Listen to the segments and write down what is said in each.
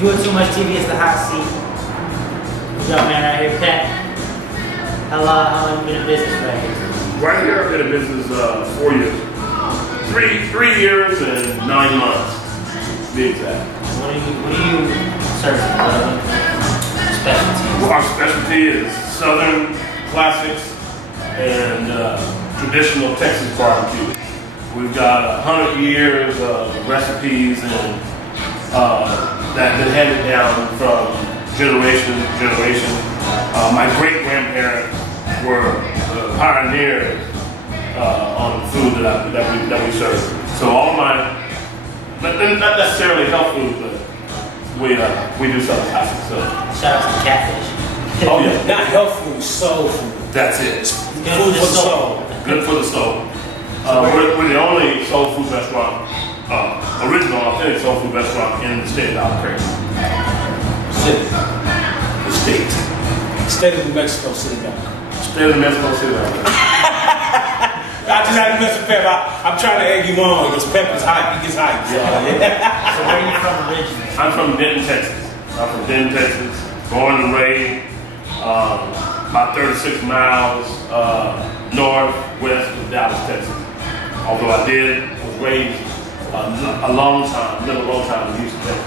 DoinIIMuch.TV is the hot seat. What's up, man? Right here, Pat. How long you been in business right here? Right here, I've been in business 4 years. 3 years and 9 months, to be exact. What do you serve? Specialty? Well, our specialty is Southern classics and traditional Texas barbecue. We've got 100 years of recipes and that have been handed down from generation to generation. My great-grandparents were the pioneers on the food that we serve. So all my, not necessarily health food, but we do some classics. So. Shout out to the catfish. Oh yeah. Not health food, soul food. That's it. Good for the soul. Good for the soul. We're the only soul food restaurant, original authentic soul food restaurant in the state of Albuquerque. City. The state. State of New Mexico City. State of New Mexico City. I just had to mess with Pep. I'm trying to egg you on because Pep is hype. He gets hype. So where are you from originally? I'm from Denton, Texas. Born and raised about 36 miles northwest of Dallas, Texas. Although I was raised a long time in Houston, Texas.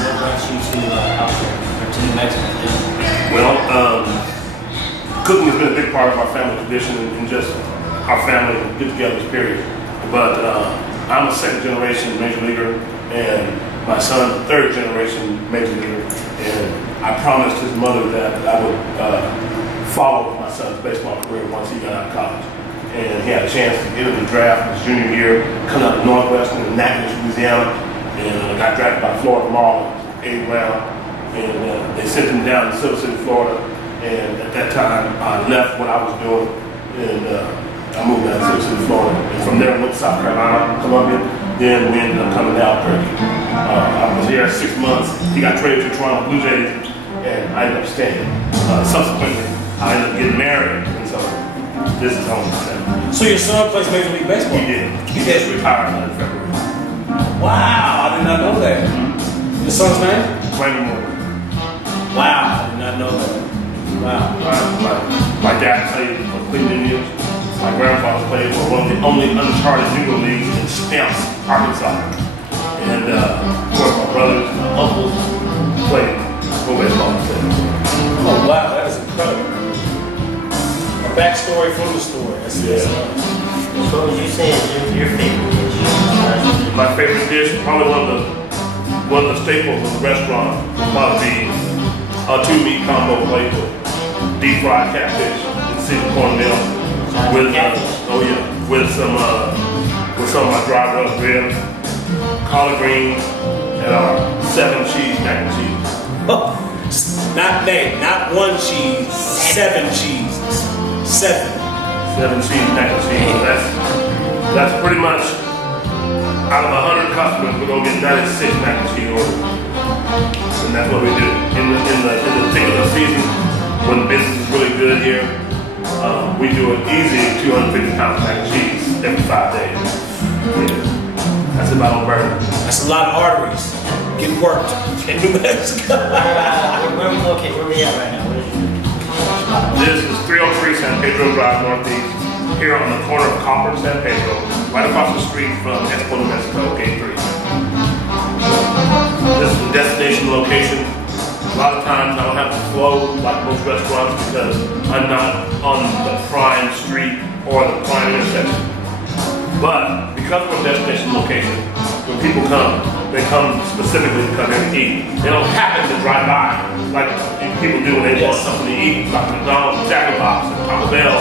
What brought you to Albuquerque, or to New Mexico? Well, cooking has been a big part of our family tradition and just our family get-togethers, period. But I'm a second-generation major leaguer, and my son, third-generation major leaguer. And I promised his mother that I would follow my son's baseball career once he got out of college. And he had a chance to get in the draft his junior year, come out of Northwestern in Natchitoches, Louisiana, and got drafted by Florida Marlins, 8th round. And they sent him down to Silver City, Florida. And at that time, I left what I was doing, and I moved down to Silver City, Florida. And from there, I went to South Carolina, Columbia. Then we ended up coming to Albuquerque. I was here 6 months. He got traded to Toronto Blue Jays, and I ended up staying. Subsequently, I ended up getting married, and so this is home. So your son plays Major League Baseball? He did. He just retired in February. Wow, I did not know that. Your son's name? Brandon Moore. Wow, I did not know that. Wow. My dad played for Cleveland Indians. My grandfather played for one of the only uncharted Negro leagues in Stamps, Arkansas. And of course, my brothers and my uncles played for baseball. Oh wow, that is incredible. A backstory from the story. That's yeah. So what would you say is your favorite dish? My favorite dish, probably one of the staples of the restaurant, would probably be a 2-meat combo plate with deep fried catfish and seasoned cornmeal with some of my dry rub ribs, collard greens, and our 7 cheese mac and cheese. Oh, not 1 cheese, 7 cheeses. 7 cheese mac and cheese. That's pretty much out of 100 customers, we're gonna get 96 mac and cheese orders, and that's what we do in the particular season when the business is really good here. We do an easy 250 pounds mac and cheese every 5 days. That's about on burn. That's a lot of arteries getting worked in New Mexico. Where are we located? Where are we at right now? This is 303 San Pedro Drive Northeast, here on the corner of Copper and San Pedro, right across the street from Expo, New Mexico, Gate 3. This is the destination location. A lot of times I don't have to flow like most restaurants because I'm not on the prime street or the prime intersection. But because we're a destination location, when people come, they come specifically to come here to eat. They don't happen to drive by like people do when they want something to eat, like McDonald's, Jack in the Box, and Taco Bell,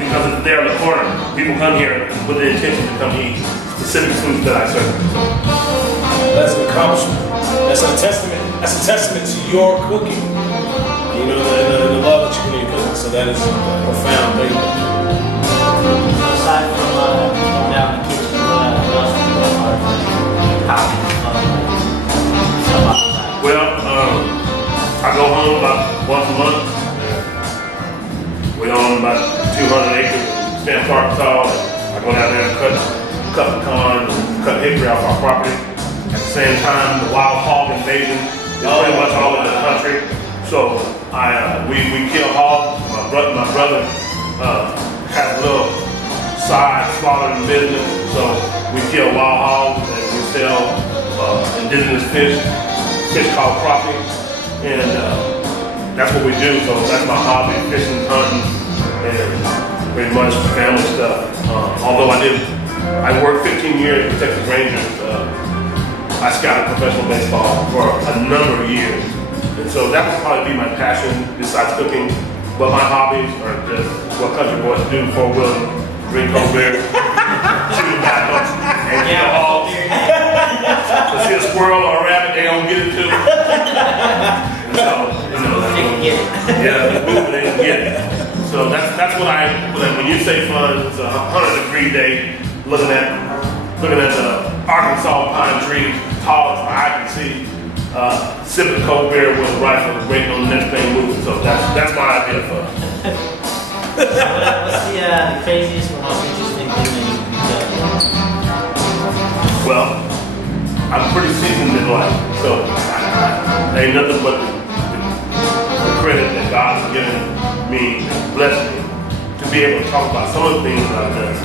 because it's there in the corner. People come here with the intention to come eat specific foods that I serve. That's an accomplishment. That's a testament to your cooking. You know, the love that you put in cooking. So that is a profound thing. Aside from going down in the kitchen, what else do you do? Well, I go home about once a month. We own about 200 acres in Stamps, Arkansas. I go down there and cut pecans, cut hickory off our property. At the same time, the wild hog invasion is pretty much all over the country. So we kill hogs. My brother has a little side slaughtering business. So we kill wild hogs and we sell indigenous fish called crappie, and that's what we do. So that's my hobby: fishing, hunting, and pretty much family stuff. Although I worked 15 years with Texas Rangers. I scouted professional baseball for a number of years. And so that would probably be my passion besides cooking. But my hobbies are just what country boys do: four-wheeling, drink cold beer, shoot a battle, and get a hog. To see a squirrel or a rabbit, they don't get it too. And so, they can get it. Yeah, they can get it. So that's what when you say fun, it's a 100-degree day looking at the Arkansas pine tree, tall as I can see, sipping cold beer with a rifle, waiting on the next thing moving. So that's my idea of fun. What's the craziest or most interesting thing that you've done? Well, I'm pretty seasoned in life, so ain't nothing but the credit that God has given me, blessed me, to be able to talk about some of the things that I've done.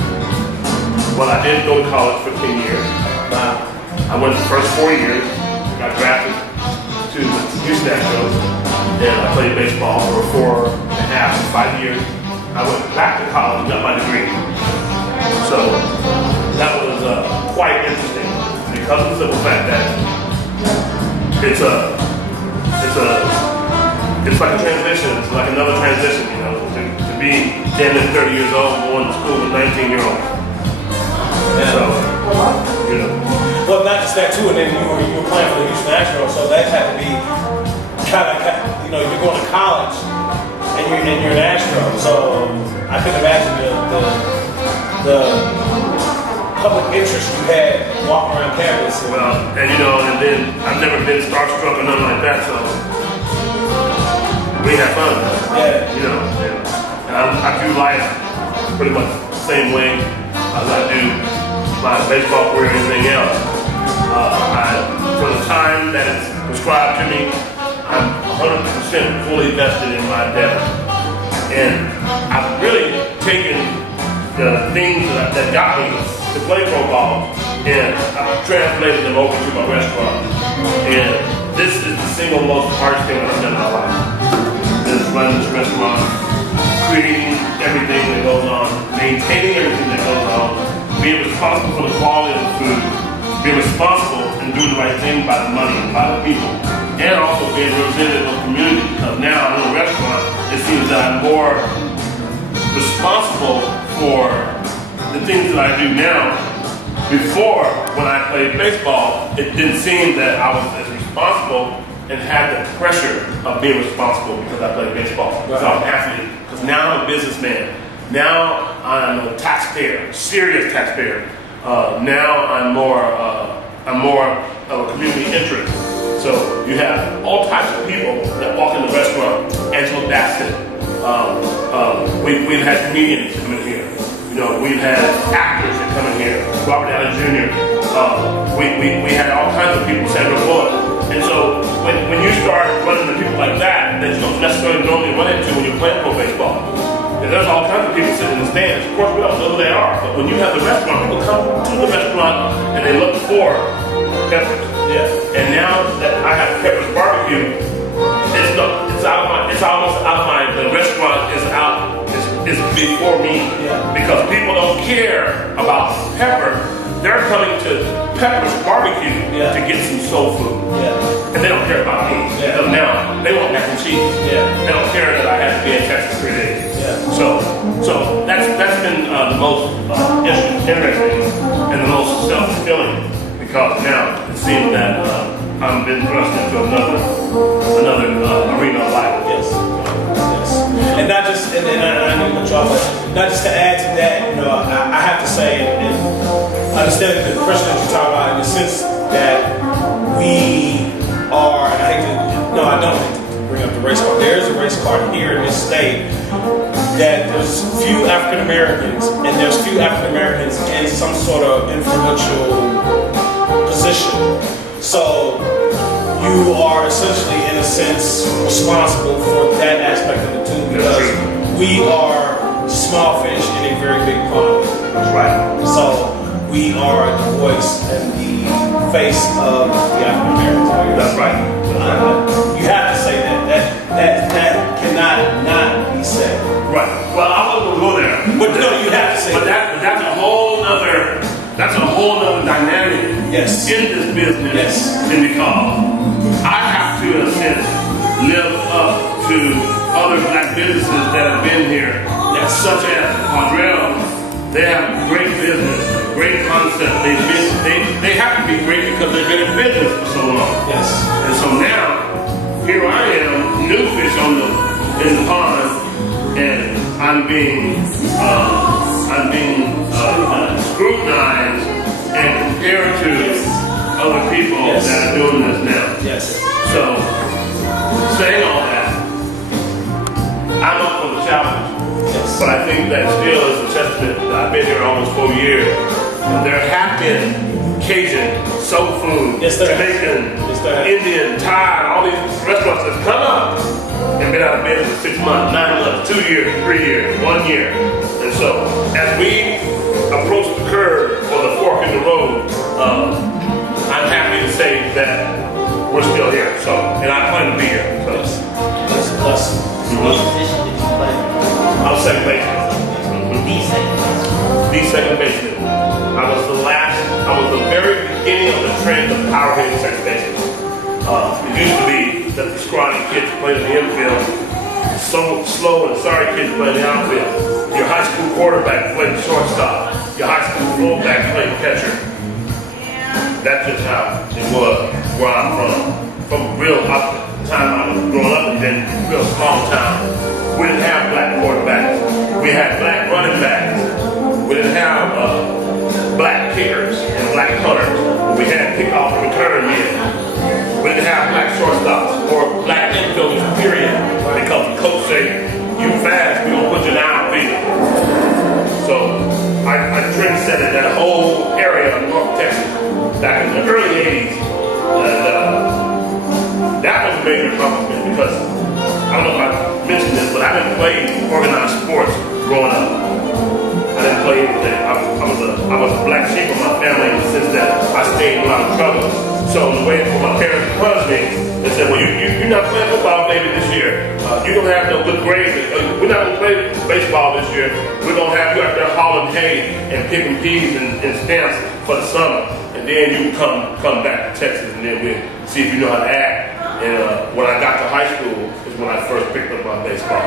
Well, I did go to college for 10 years. I went the first 4 years, got drafted to the Houston Astros, and I played baseball for 4.5 to 5 years. I went back to college and got my degree. So that was quite interesting because of the simple fact that it's like a transition. It's like another transition, to be 10 and 30 years old going to school with 19-year-olds. Yeah. So, Well, not just that too, and then you were playing for the Houston Astros, so that had to be kind of, you're going to college and you're an Astro, so I can imagine the public interest you had walking around campus. Well, and then I've never been starstruck or nothing like that, so we had fun. Yeah. And I do life pretty much the same way as I do my baseball career and anything else. For the time that is prescribed to me, I'm 100% fully vested in my endeavor. And I've really taken the things that got me to play pro ball and I've translated them over to my restaurant. And this is the single most hardest thing I've done in my life. This running this restaurant, creating everything that goes on, maintaining everything that goes on, being responsible for the quality of the food, being responsible and doing the right thing by the money and by the people, and also being representative of the community, because now in a restaurant, it seems that I'm more responsible for the things that I do now. Before, when I played baseball, it didn't seem that I was as responsible and had the pressure of being responsible because I played baseball, because I was an athlete, because now I'm a businessman. Now I'm a taxpayer, serious taxpayer. Now I'm more of a community interest. So you have all types of people that walk in the restaurant. Angela Bassett. We've had comedians come in here. We've had actors that come in here. Robert Downey Jr. We had all kinds of people. Sandra Bullock. And so when you start running into people like that you don't necessarily normally run into when you're playing pro baseball. And there's all kinds of people sitting in the stands. Of course, we don't know who they are. But when you have the restaurant, people come to the restaurant and they look for peppers. Yeah. And now that I have Pepper's Barbecue, it's almost out of my. The restaurant is before me. Yeah. Because people don't care about pepper. They're coming to Pepper's Barbecue to get some soul food. Yeah. And they don't care about me. Yeah. Because now they want mac and cheese. Yeah. They don't care that I have to be in Texas 3 days. Yeah. So that's been the most interesting and the most self-fulfilling, because now it seems that I'm been thrust into another arena of life. Yes. And not just not just to add to that, I have to say, and understand the pressure that you talk about in the sense that we are, and I don't hate to bring up the race card. There is a race card here in this state that there's few African Americans, and there's few African Americans in some sort of influential position So you are essentially, in a sense, responsible for that aspect of it too, because we are small fish in a very big pond. That's right. So we are the voice and the face of the African Americans. That's right. You have to say that. That cannot not be said. Right. Well, I wasn't gonna go there. But no, you have to say but that. that's a whole nother dynamic Yes. in this business. Yes. And because I have to, in a sense, live up to other black businesses that have been here. Yes. Such as Quadrell. They have great business, great concept. They have to be great because they've been in business for so long. Yes. And so now, here I am, new fish in the pond, and I'm being scrutinized and compared to other people that are doing this now. Yes. So, saying all that, I'm up for the challenge. Yes. But I think that still is a testament that I've been here almost 4 years. And there have been Cajun, soul food, Jamaican, Indian, Thai, all these restaurants that come up and been out of business for 6 months, 9 months, 2 years, 3 years, 1 year. And so as we approach the curve or the fork in the road, I'm happy to say that we're still here. So, and I plan to be here. So. That's a blessing. What position did you play? I was second baseman. The second baseman. I was the very beginning of the trend of power hitting second baseman. It used to be that the scrawny kids played in the infield, so slow and sorry kids played in the outfield. Your high school quarterback played shortstop. Your high school fullback played catcher. That's just how it was where I'm from. From real up time I was growing up and then real small town. We didn't have black quarterbacks. We had black running backs. We didn't have black kickers and black punters. We had kickoff and return men. We didn't have black shortstops or black infielders, period. Because the coach said, you fast, we're going to put you in the outfield. So I trendsetted that whole area of North Texas back in the early 80s. And that was a major accomplishment because I don't know if I mentioned this, but I didn't play organized sports growing up. I didn't play anything. I was a black sheep of my family in the sense that I stayed in a lot of trouble. So the way for my parents to punish me, they said, well, you're not playing football, baby, this year. You don't have no good grades. We're not going to play baseball this year. We're going to have you out there hauling hay and picking peas and stamps for the summer. And then you can come back to Texas and then we'll see if you know how to act. And when I got to high school is when I first picked up my baseball.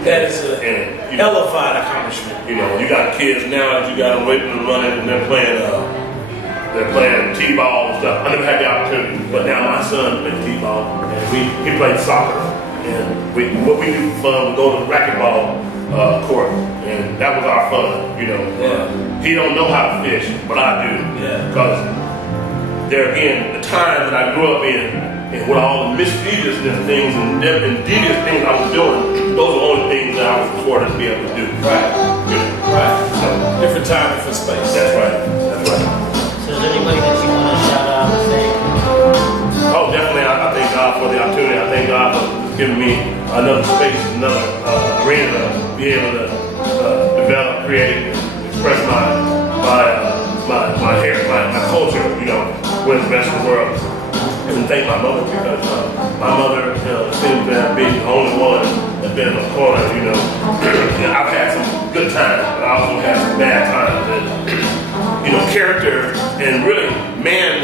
That is a hellified accomplishment. You know, you got kids now that you got them waiting and running and they're playing t-ball and stuff. I never had the opportunity, but now my son plays t-ball and he played soccer. And what we do for fun, we go to the racquetball court, and that was our fun. You know, he don't know how to fish, but I do. Because there again, the time that I grew up in. And with all the mischievousness things and devious things I was doing, those are the only things that I was afforded to be able to do. Right. Right. So, different time, different space. That's right. That's right. So is there anybody that you want to shout out and thank? Oh, definitely. I thank God for the opportunity. I thank God for giving me another space, another arena to be able to develop, create, express my hair, my culture, you know, with the best in the world. And thank my mother because my mother seems to have been the only one that's been in the corner, you know. I've had some good times, but I also had some bad times. And, you know, character and really man,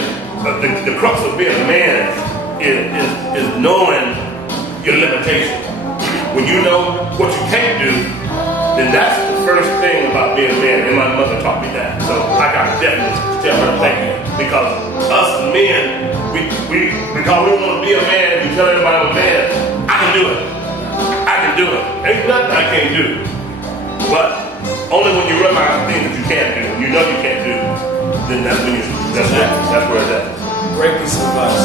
the crux of being a man is knowing your limitations. When you know what you can't do, then that's the first thing about being a man. And my mother taught me that. So I got definitely to tell her thank you. Because us men, because we don't want to be a man, we tell everybody I'm a man, I can do it. I can do it. Ain't nothing I can't do. But only when you realize the things that you can't do, and you know you can't do, then that's when that's where it's at. Great piece of advice.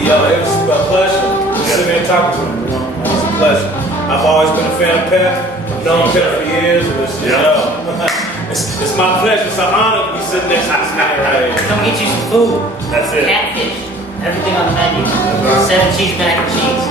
It was a pleasure to sit there and talk to him. It was a pleasure. I've always been a fan of Pep. I've known Kevin for years, and it's it's my pleasure. It's an honor to be sitting next to this man right here. Come get you some food. That's it. Catfish. Everything on the menu. 7 cheese mac and cheese.